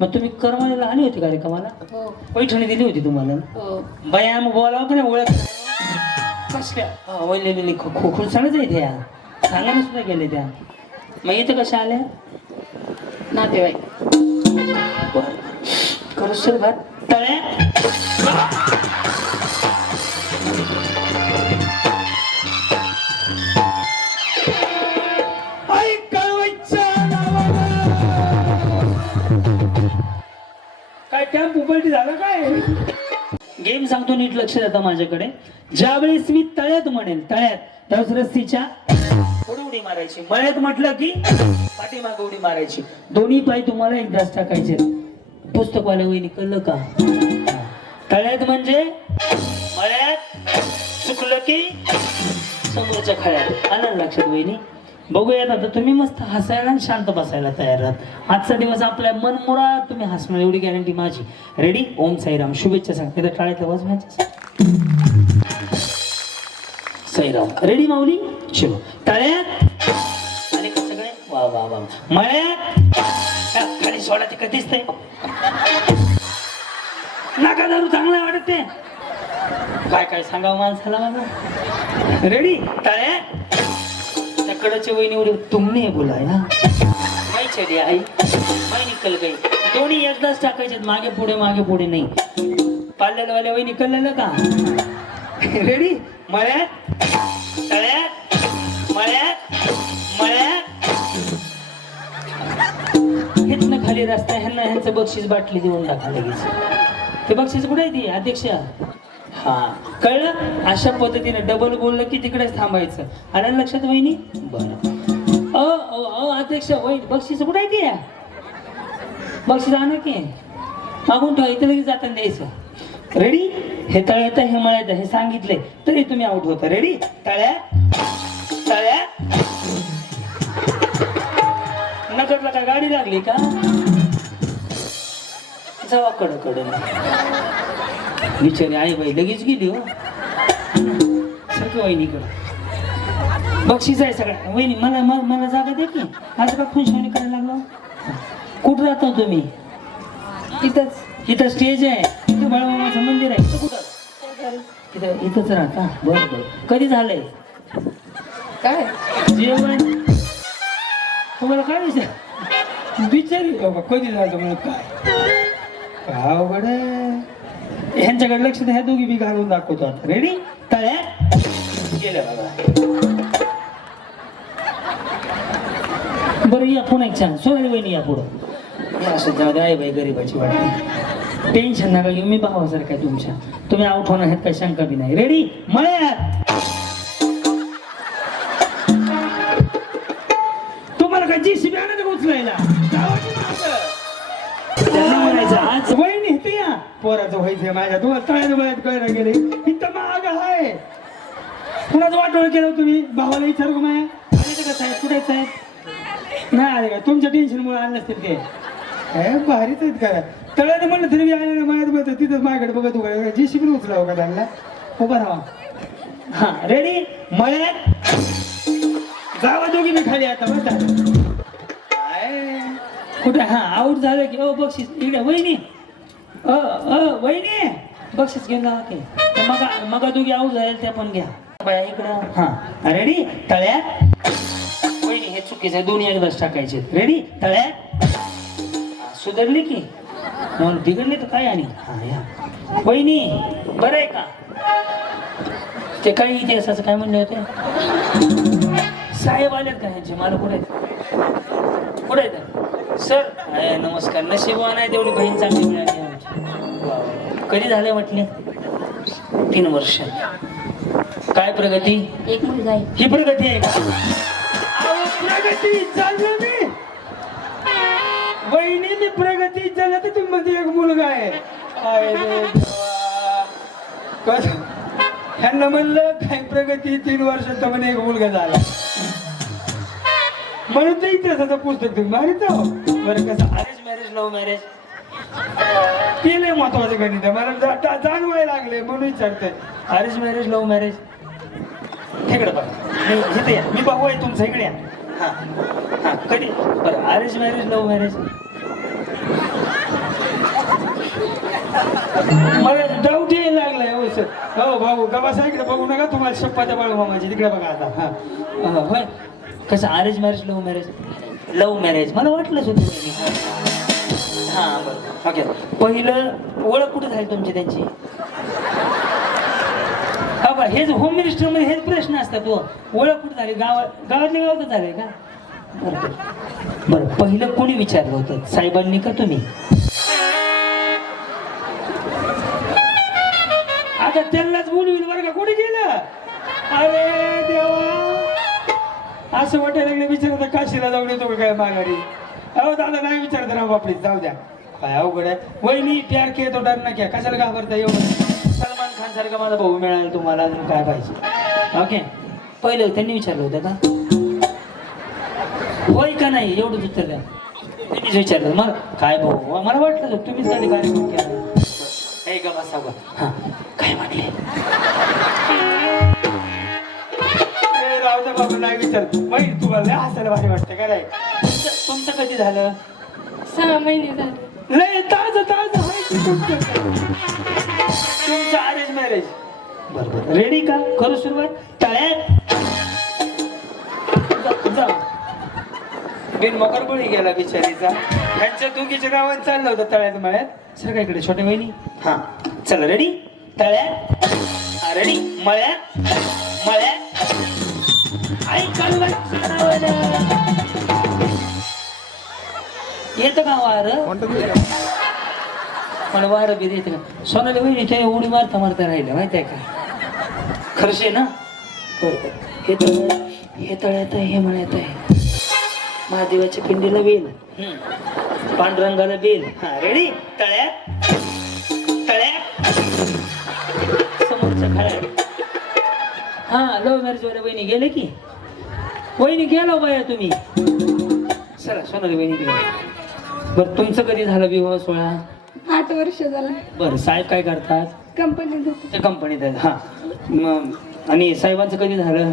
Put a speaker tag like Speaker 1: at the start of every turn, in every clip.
Speaker 1: मग तुम्ही करमाला आली होती कार्यक्रमाला पैठणी दिली होती तुम्हाला. ना?
Speaker 2: हो.
Speaker 1: बाया मग बोलावं का नाही ओळख कसल्या? हा, वळलेली खो खो खुरसाळच आहे त्या. सांगायला सुद्धा गेले त्या. मग इथं कशा आल्या?
Speaker 2: नातेवाईक.
Speaker 1: बर. करूस सर भात तळ्या. कॅम्प उपलटी झालं काय? गेम सांगतो नीट लक्ष देता माझ्याकडे. ज्यावेळेस मी तळ्यात म्हणेल तळ्यात त्यावेळेस रस्तीच्या पुढे उडी मारायची. मळ्यात म्हटलं की पाठीमाग उडी मारायची. दोन्ही पाय तुम्हाला एकदाच टाकायचे. पुस्तकवाल्या वहिनी कळलं का? तळ्यात म्हणजे मळ्यात चुकलं की समोरच्या खळ्यात. आनंद लक्षात वहिनी? बघूयात आता तुम्ही मस्त हसायला आणि शांत बसायला तयार आहात. आजचा दिवस आपल्या मनमुरा तुम्ही हसणार एवढी गॅरंटी माझी. रेडी ओम साईराम. शुभेच्छा सांगते तर टाळ्यात आवाज माझ्या साईराम. रेडी माऊली? शिव टाळ्यात? आणि सगळे वा वा वा. मळ्यात? खाली सोडा ते कधीच ते नाका दारू चांगला वाटत ते काय काय सांगावं माणसाला माझा? रेडी टाळ्यात? त्या कडच्या वहिनी तुम्ही तुमने बोलाया माही चली आई माही निकल गई. दोन्ही एकदाच टाकायचे मागे पुढे मागे पुढे नाही. पाल्यावाल्या वहिनी कळलेलं का? रेडी मळ्यात? तळ्यात? मळ्यात? मळ्यात? हिथनं खाली रस्ता ह्यांना ह्यांचं बक्षीस बाटली देऊन टाका लगेच. ते बक्षीस कुठे आहे ती अध्यक्ष? हा. कळलं? अशा पद्धतीने डबल बोललं की तिकडेच थांबायचं. आलं लक्षात वहिनी? बरं. अ अ अ, अध्यक्ष वहिनी बक्षीस कुठे आहे ती बक्षीस आणा की? मागून ठेवा इथे लगेच जाताना द्यायचं. रेडी हे तळ्यात हे मळ्यात हे सांगितले तरी तुम्ही आउट होता. रेडी तळ्या? तळ्या? नकडला का गाडी लागली का? जवा कड कड बिचारी आई बाई लगेच गेली हो. सगळं वहिनीकडं बक्षीस आहे सगळ्या वहिनी मला मला मला जागा दे की. आज का खुशहाली करायला लागलो? कुठं राहतो तुम्ही?
Speaker 2: तिथंच
Speaker 1: इथं स्टेज आहे. इथं बाळमामाचं मंदिर आहे. इथं कुठं? इथं इथंच राहता? बरं बरं. कधी झालंय?
Speaker 2: काय?
Speaker 1: जेवण? तुम्हाला काय विचार? बिचारी बाबा कधी झालं? म्हणून काय काय? अवघड आहे. ह्यांच्याकडे लक्ष द्या ह्या दोघी बी घालून दाखवतो आता. रेडी तळ्या. गेल्या बाबा बरं या पुन्हा एक छान सोनाली वहिनी या पुढं. या असं जाऊ द्या आई बाई गरीबाची वाटते टेन्शन नका घेऊ मी भावासारखं आहे तुमच्या. तुम्ही आउट होणार आहेत काही शंका बी नाही. रेडी मळ्यात. पोराचं व्हायचंय माझ्या. तुम्हाला तळ्यात वयात कळायला गेले इथं माग आहे कुणाचं वाटोळ केलं हो तुम्ही? भावाला विचारू का माया? आले का साहेब? कुठे साहेब? नाही आले का? तुमच्या टेन्शनमुळे आले नसतील ते. हे भारीच आहेत का? तळ्याने म्हणलं तरी मी आले ना माझ्यात बघत तिथंच माझ्याकडे बघत उभा जी शिबिर उचलावं का त्यांना? उभा राहा हा रेडी मळ्यात? जावा दोघी मी खाली आता बघता कुठे? हा आऊट झालं की ओ बक्षीस. इकडे वहिनी. अ अ वहिनी बक्षीस घेऊन जावा की. ते मगा मगा दोघी आऊ झाले त्या पण घ्या. बाया इकडं. हा. रेडी तळ्यात. वहिनी हे चुकीचं आहे. दोन्ही एकदाच टाकायचे रेडी तळ्यात. सुधरली सुधारली की? मग बिघडली तर काय आणि? हा या. वहिनी बरं आहे का? ते काही इतिहासाचं काय म्हणले होते साहेब आलेत का यांचे? मला कुठे आहेत? कुठे सर नमस्कार. नशीबवान आहे तेवढी बहीण चांगली मिळाली. कधी झाले म्हटले तीन वर्ष. काय प्रगती?
Speaker 2: एक मुलगा आहे.
Speaker 1: ही प्रगती आहे का? प्रगती चाललं मी. मी प्रगती झालं तर तुम्ही एक मुलगा आहे. अरे देवा. कसं? ह्यांना म्हणलं काय प्रगती तीन वर्षात म्हणे एक मुलगा झाला. म्हणून ते इतिहासाचं पुस्तक तुम्ही मारित हो बरं कसं? अरेंज मॅरेज लव्ह मॅरेज ते लय महत्वाचं गणित. आहे मला जा- जा- जाणवायला लागले म्हणून विचारतोय. अरेंज मॅरेज लव्ह मॅरेज तिकडे बघा. मी इथे या. मी भाऊ आहे तुमचं. इकडे या. हा. हा. कधी? बरं अरेंज मॅरेज लव्ह मॅरेज
Speaker 3: मला डाऊट यायला लागलाय हो सर हो भाऊ गबासा इकडे. बघू नका तुम्हाला शप्पाच्या बाळू मामाची. तिकडे बघा आता. हा.
Speaker 1: होय कसं arrange marriage love marriage love marriage मला वाटलंच होतं. हा बरं. ओके. पहिलं ओळख कुठे झाली तुमची त्यांची? हा बा हेच होम मिनिस्टरमध्ये हेच प्रश्न असतात तो ओळख कुठे झाली? गावात गावातल्या गावातच झाले का? बरं बरं. पहिलं कोणी विचारलं होतं? साहेबांनी का तुम्ही?
Speaker 3: आता त्यांनाच बोलवील बरं का. कोणी गेलं अरे देवा! असं वाटायला लागलं विचारत काशीला जाऊन येतो काय माघारी? अहो दादा नाही विचारत राहू बापडीत जाऊ द्या. काय अवघड आहे. वहिनी प्यार के तो डर ना क्या कशाला घाबरता येऊ सलमान खान सारखा माझा भाऊ मिळाला तुम्हाला अजून काय पाहिजे?
Speaker 1: ओके. पहिलं त्यांनी विचारलं होतं का? होय का नाही? एवढंच उत्तर द्या त्यांनीच विचारलं. मला काय भाऊ? मला वाटलं तुम्हीच कधी कार्यक्रम केला. हे का बसा हां. काय म्हटले
Speaker 3: राहू द्या बाबा नाही विचार मग तुम्हाला हसायला भारी वाटतं का नाही
Speaker 1: तुमचं तुमचं कधी झालं?
Speaker 2: सहा महिने झाले.
Speaker 3: लय ताज ताज तुमचं? अरेंज मॅरेज
Speaker 1: बरं बरं. रेडी का? करू सुरुवात? तळ्यात.
Speaker 3: जा- जा. बिन मकरबळी गेला बिचारीचा. ह्यांच्या दोघीच्या गावात चाललं होतं तळ्यात मळ्यात.
Speaker 1: सर इकडे छोट्या बहिणी हां. चला रेडी तळ्यात. रेडी मळ्यात. मळ्यात. आई येतं का वार पण वार बी येतं का सोनाली बहिणी ते उडी मारता मारता राहिले माहिती आहे का खरशे ना बरं, बरं. हे तळ हे तळ्यात आहे हे मळ्यात आहे महादेवाच्या पिंडीला बेल. पांडुरंगाला बेल हा रेडी तळ्यात तळ्यात समोरच्या खळ्यात हा लव्ह मॅरेज वाल्या बहिणी गेले की वहिनी गेलो बाया तुम्ही चला सोनाली बहिणी गेल्या बरं तुमचं कधी झालं विवाह सोहळा?
Speaker 2: आठ वर्ष झालं.
Speaker 1: बरं साहेब काय करतात?
Speaker 2: कंपनीत होते.
Speaker 1: कंपनीत आहेत हा. मग आणि साहेबांचं कधी झालं?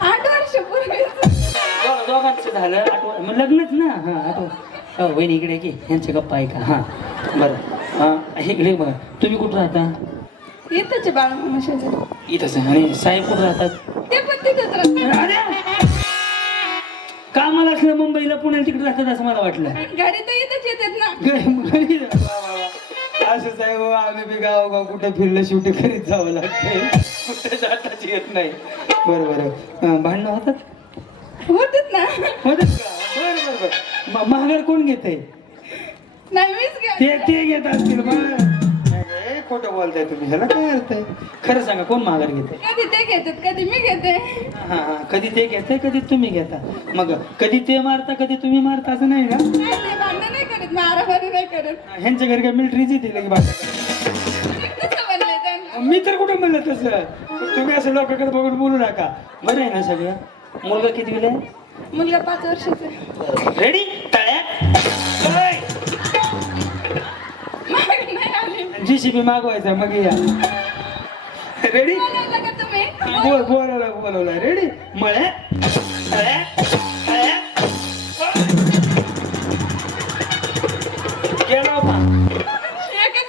Speaker 2: आठ वर्ष पूर्वी.
Speaker 1: दो- दोघांचं झालं. आठव मग लग्नच ना? हा हो बहिणी इकडे की? यांचे गप्पा ऐका हा. बरं हा इकडे बघा. तुम्ही कुठं राहता?
Speaker 2: येतच बाळ शेजारी.
Speaker 1: इथंच आहे. आणि साहेब कुठं राहतात?
Speaker 2: ते पण तिथेच राहतात.
Speaker 1: अरे कामाला असलं मुंबईला पुण्याला तिकडे राहतात असं मला वाटलं.
Speaker 2: घरी तर इथंच येतात ना.
Speaker 1: घरी.
Speaker 3: असंच आहे हो आम्ही बी गाव कुठे फिरलं शेवटी करीत जावं लागते कुठे जाताच येत नाही.
Speaker 1: बरं बरं अं, भांडणं होतात?
Speaker 2: होतेच ना.
Speaker 1: होतात का? बरं बरं बरं. म- कोण घेते
Speaker 2: नाही मीच घ्या
Speaker 3: ते ते घेत असतील बरं. बोलताय तुम्ही? ह्याला काय अर्थ आहे
Speaker 1: खरं सांगा कोण महागार घेते?
Speaker 2: कधी ते घेतात कधी मी घेते.
Speaker 1: हा हा. कधी ते घेते कधी तुम्ही घेता? मग कधी ते मारता कधी तुम्ही मारता असं नाही ना
Speaker 2: नाही नाही भांडण नाही करत मारामारी नाही करत.
Speaker 3: ह्यांच्या घरी काय मिलिटरीच येते लगे बाबा
Speaker 2: तसं बनलंय त्यांना.
Speaker 3: मी तर कुठं म्हणलं तसं? तुम्ही असं लोकांकडे बघून बोलू नका.
Speaker 1: बरं आहे ना सगळं? मुलगा किती आहे?
Speaker 2: मुलगा पाच वर्षाचा.
Speaker 1: रेडी तळ्यात
Speaker 3: जीसीबी मागवायचा मग या. रेडी बोल बोलवला बोलवला रेडी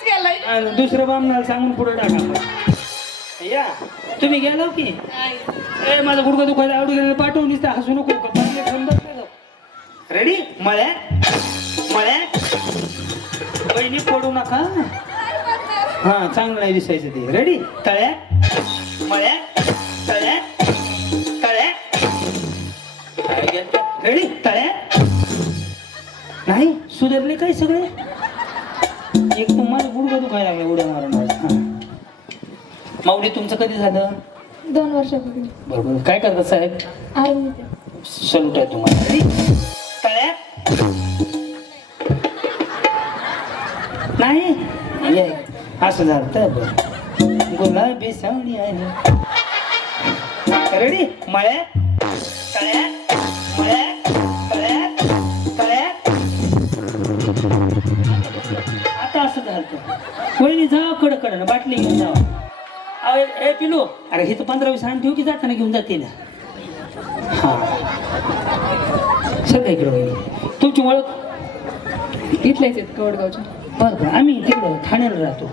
Speaker 2: गेलाय.
Speaker 3: आणि दुसरं बामणाला सांगून पुढे टाका
Speaker 1: या. तुम्ही गेलो की. ए माझं गुडघं दुखायला आवडू गेलं पाठवून दिसतं हसू नको. रेडी मळ्यात मळ्यात बहिणी पडू नका. हा चांगलं नाही दिसायचं ते. रेडी तळ्यात मळ्यात तळ्यात तळ्यात रेडी तळ्यात नाही सुधारले काय सगळे? एक तुम्हाला गुडघं दुखायला लागलं उड्या मारून. माऊली तुमचं कधी झालं?
Speaker 2: दोन वर्षापूर्वी.
Speaker 1: बरोबर. काय करतात साहेब?
Speaker 2: आर्मीत
Speaker 1: सलूट आहे तुम्हाला. रेडी तळ्यात नाही. ये. असं झालं बरं गुलाबी सावणी आहे रेडी मळ्यात तळ्यात तळ्यात आता असं झालं वहिनी जा कड कड बाटली घेऊन जावा अहो, ए पिलू अरे हे तर पंधरा वीस आण ठेव की जाताना घेऊन जाते ना. हा. काय इकडं वहिनी. तुमची ओळख?
Speaker 2: इथलेच आहेत कवडगावच्या.
Speaker 1: बरं बरं आम्ही तिकडं ठाण्याला राहतो.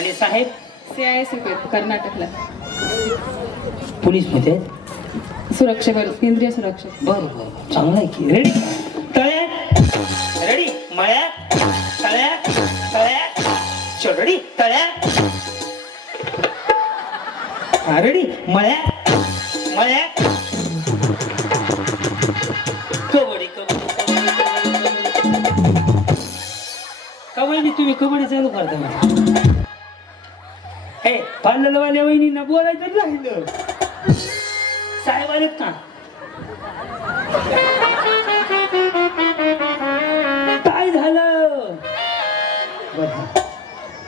Speaker 1: आणि साहेब?
Speaker 2: सी आय एस कर्नाटकला.
Speaker 1: पोलीसमध्ये
Speaker 2: सुरक्षेवर केंद्रीय सुरक्षा.
Speaker 1: बरं बरं. चांगलं आहे की. रेडी तळ्यात रेडी मळ्यात तळ्यात तळ्यात चल रेडी तळ्यात हा रेडी मळ्यात मळ्यात कबड्डी कबड्डी कबड्डी तुम्ही कबड्डी चालू करता मला पार्लरवाल्या वहिनींना बोलायचं राहिलं. साहेब आलेत का? काय झालं.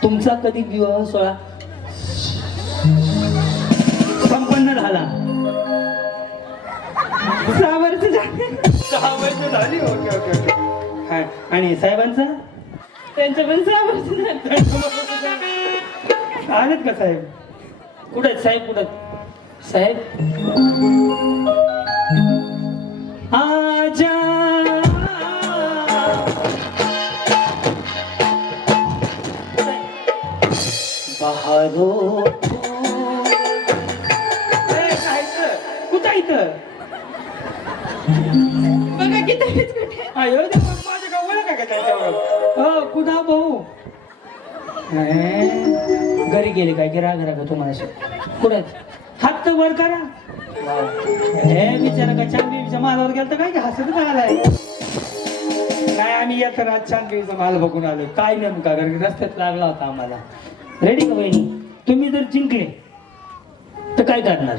Speaker 1: तुमचा कधी विवाह सोहळा संपन्न झाला?
Speaker 2: सहा वर्ष झाले.
Speaker 4: सहा वर्ष झाली ओके ओके ओके.
Speaker 1: हा, आणि साहेबांचा?
Speaker 2: त्यांच्या पण सहा वर्ष झाले.
Speaker 4: आलेत का साहेब?
Speaker 1: कुठं आहेत साहेब कुठं आहेत? साहेब? आजा. बहारो
Speaker 4: काय? कुठं इथं?
Speaker 2: बघा किती आहेत कुठे?
Speaker 4: अयो देवा, माझ्या गाव ओळख आहे का त्याच्यावर हो कुठा भाऊ?
Speaker 1: घरी गेले काय? की राग राग तुम्हाला कुठं?
Speaker 4: हात तर वर करा. हे बिचारा का चांदीच्या मालावर गेलं तर काय की हसत आलाय? काय आम्ही येताना चांदीचा माल बघून आलो. काय नेमका? कारण रस्त्यात लागला होता आम्हाला.
Speaker 1: रेडी का बहिणी तुम्ही जर जिंकले तर काय करणार?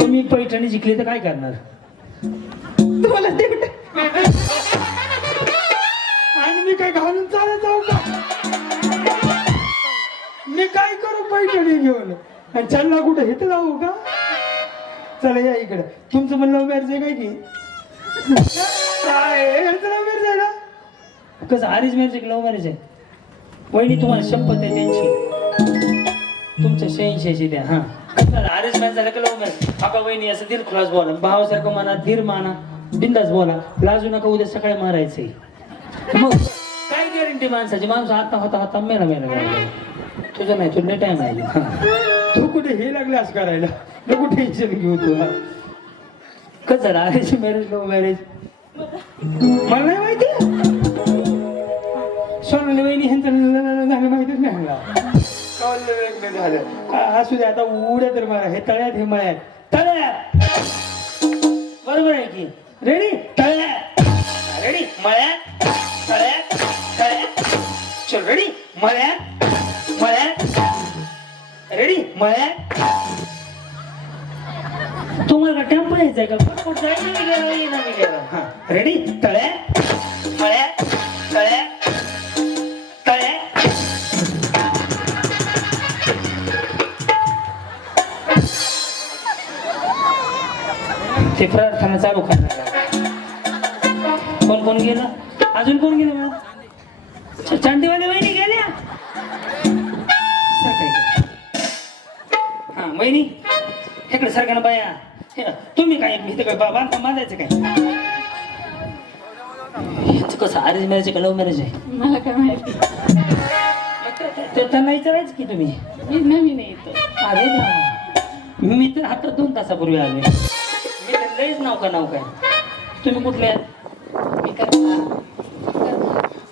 Speaker 1: तुम्ही पैठणी जिंकली तर काय करणार?
Speaker 2: तुम्हाला
Speaker 4: घालून चालत जाऊ का? मी काय करू पैठणी घेऊन? आणि चालला कुठं हे तर जाऊ का? चला या इकडे. तुमचं म्हणलं मॅरेज आहे काय की? काय? यांचं लव्ह मॅरेज आहे ना?
Speaker 1: कसं अरेंज मॅरेज आहे लव्ह मॅरेज आहे? वहिनी तुम्हाला शपथ आहे त्यांची. तुमच्या शहाऐंशी द्या. हा. अरेंज मॅरेज झालं का लव्ह मॅरेज अका वहिनी असं दिल खुलास बोला. भावासारखं म्हणा धीर माना. बिंदास बोला. लाजू नका उद्या सकाळी मारायचंय. मग गॅरंटी माणसाची माणूस आता होता होता मेला मेला मेला तुझं नाही तुला टाइम आहे हा.
Speaker 4: तू कुठे हे लागलास करायला नको टेन्शन घेऊ तू हा.
Speaker 1: कसं झालं अरेंज मॅरेज लव्ह मॅरेज
Speaker 4: मला नाही माहिती सोनाली वहिनी ह्यांचं झालं माहितीच नाही मला झालं असू दे आता उड्या तर मला हे तळ्यात हे मळ्यात
Speaker 1: तळ्यात बरोबर आहे की रेडी तळ्यात रेडी मळ्यात तळ्यात रेडी मळ्या? मळ्या? रेडी मळ्या? तुम्हाला टेम्पल यायचंय का? कोण जायचं मी गेलो? येईना मी गेलो. हा. रेडी तळ्या? मळ्या? तळ्या? तळ्या? ते प्रार्थना चालू करणार कोण कोण गेलं? अजून कोण गेलं मला चांदीवाले वहिनी गेल्या? काय हा वहिनी इकडे सारखा ना बाया. तुम्ही काय इथं काय बांधकाम बांधायचं काय? कसं अरेंज मॅरेज का लव्ह मॅरेज आहे?
Speaker 2: मला काय माहिती.
Speaker 1: त्यांना विचारायचं की तुम्ही?
Speaker 2: मी नवीन आहे इथं.
Speaker 1: अरे. मी तर आता दोन तासापूर्वी आले. मी तर लईच नाव का नाव काय? तुम्ही कुठले? आहेत
Speaker 2: मी करणार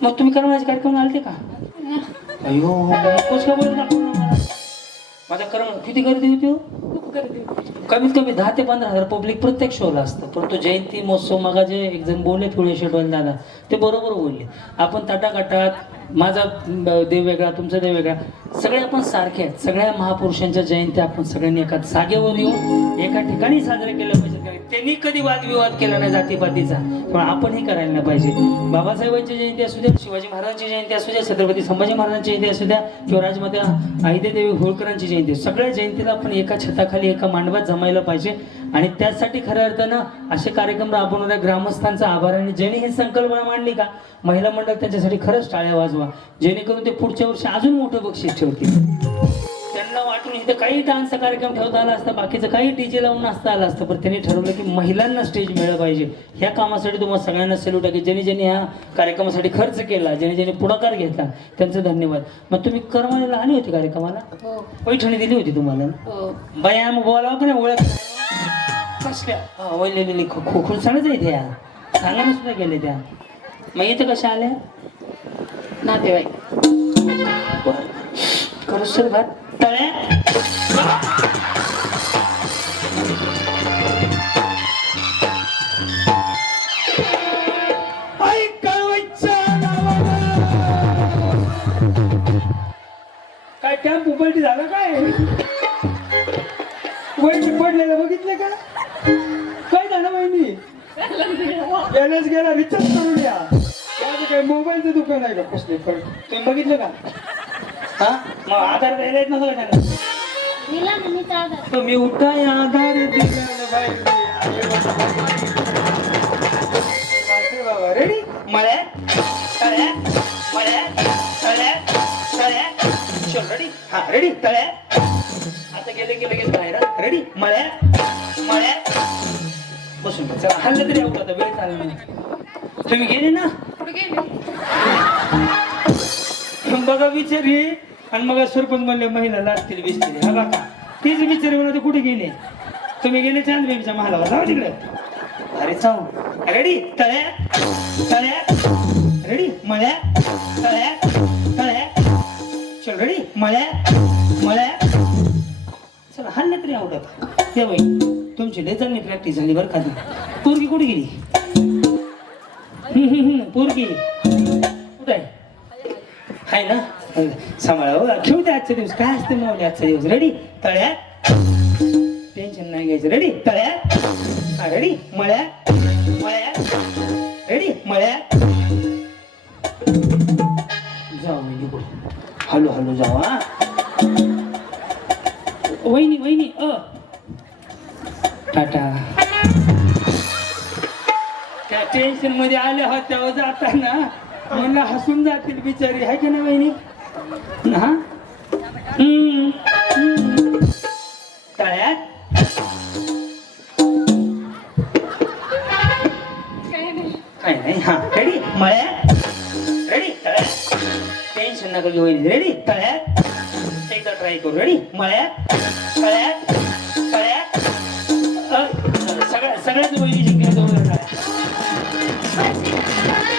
Speaker 1: मग तुम्ही करमण्याचे कार्यक्रम आलते का अयो कस का मला माझा करम किती गर्दी होती हो?
Speaker 2: खूप गर्दी होती.
Speaker 1: कमीत कमी दहा ते पंधरा हजार पब्लिक प्रत्येक शोला असतं परंतु जयंती महोत्सव मगा जे एक जण बोलले पिवळे शेटवाले दादा ते बरोबर बोलले आपण तटाकटात माझा देव वेगळा तुमचा देव वेगळा. सगळे आपण सारखे आहेत. सगळ्या महापुरुषांच्या जयंत्या आपण सगळ्यांनी एका जागेवर येऊन एका ठिकाणी साजरे केलं पाहिजे. कारण त्यांनी कधी वादविवाद केला नाही जातीपातीचा. पण आपणही करायला नाही पाहिजे. बाबासाहेबांची जयंती असू द्या शिवाजी महाराजांची जयंती असू द्या छत्रपती संभाजी महाराजांची जयंती असू द्या किंवा राजमाता अहिल्यादेवी होळकरांची जयंती. सगळ्या जयंतीला आपण एका छताखाली एका मांडवात जमायला पाहिजे. आणि त्यासाठी खऱ्या अर्थानं असे कार्यक्रम राबवणाऱ्या ग्रामस्थांचा आभार आणि ज्यांनी ही संकल्पना मांडली का महिला मंडळ त्यांच्यासाठी खरंच टाळ्या वाजवा. जेणेकरून ते पुढच्या वर्षी अजून मोठं बक्षीस ठेवतील. त्यांना
Speaker 5: वाटून इथं काही डान्सचा कार्यक्रम ठेवता आला असता बाकीचं काही डीजे लावून नसता आला असतं पण त्यांनी ठरवलं की महिलांना स्टेज मिळालं पाहिजे. ह्या कामासाठी तुम्हाला सगळ्यांना सेल्यूट आहे की ज्यांनी ज्यांनी ह्या कार्यक्रमासाठी खर्च केला ज्यांनी ज्यांनी पुढाकार घेतला त्यांचं धन्यवाद. मग तुम्ही करमाला आली होती कार्यक्रमाला?
Speaker 2: हो.
Speaker 5: पैठणी दिली होती तुम्हाला?
Speaker 2: हो.
Speaker 5: बाया मग बोलावं का नाही? ओळख कसल्या हा, वळलेली खो खो खुलसाणच आहे त्या सांगायला सुद्धा गेले त्या. मग इथं कशा आल्या?
Speaker 2: नातेवाईक.
Speaker 5: बर. खरंच सर भात तळ्या.
Speaker 1: काय कॅम्प उलटी झाला काय? वहिनी पडलेलं बघितलं का? काय झालं वहिनी? गेल्याच गेला रिचार्ज करून या. माझं काय मोबाईलचं दुकान आहे का कसले? पण
Speaker 5: तुम्ही बघितलं का? हा? मग आधार द्यायला येत नव्हतं त्यांना
Speaker 2: दिला ना मी चालत
Speaker 5: तुम्ही उठाय आधार
Speaker 1: रेडी
Speaker 5: मळ्या तळ्या मळ्या तळ्या तळ्या चल रेडी हा रेडी तळ्या आता गेले की लगेच बाहेर. रेडी मळ्या बसून. चला. हल्लं तरी आवडत वेळ चालला तुम्ही गेले ना?
Speaker 2: कुठे गेले?
Speaker 1: मग बघा विचारी आणि मग सरपंच म्हणले महिला लागतील बिसतील हा बघा. तीच विचारी म्हणून कुठे गेले? तुम्ही गेले चांद बेबीच्या महालाला जाऊ तिकडे. अरे चाव रेडी तळ्या तळ्या रेडी मळ्या तळ्या तळ्या चल रेडी मळ्या मळ्या चला हल्ले तरी आवडत. ते बाई. तुमची लय चांगली प्रॅक्टिस झाली बरं का पोरगी कुठे गेली? पोरगी. कुठे आहे? ना? सांभाळा हो. ठेवू दे आजचा दिवस. काय असते मावले आजचा दिवस? रेडी तळ्या टेन्शन नाही घ्यायचं. रेडी तळ्या हा रेडी मळ्या मळ्या रेडी मळ्या जाऊ वहिनी पुढे हळू हळू जाऊ हा. वहिनी वहिनी अ. टाटा. त्या टेन्शनमध्ये आल्या होत्या हो जाताना. मला हसून जातील बिचारी आहे की नाही वहिनी हा? तळ्यात
Speaker 2: काय नाही
Speaker 1: हा. रेडी मळ्यात? रेडी तळ्यात टेन्शन नका घेऊ रेडी तळ्यात एकदा ट्राय करू. रेडी मळ्यात? तळ्यात Thank you.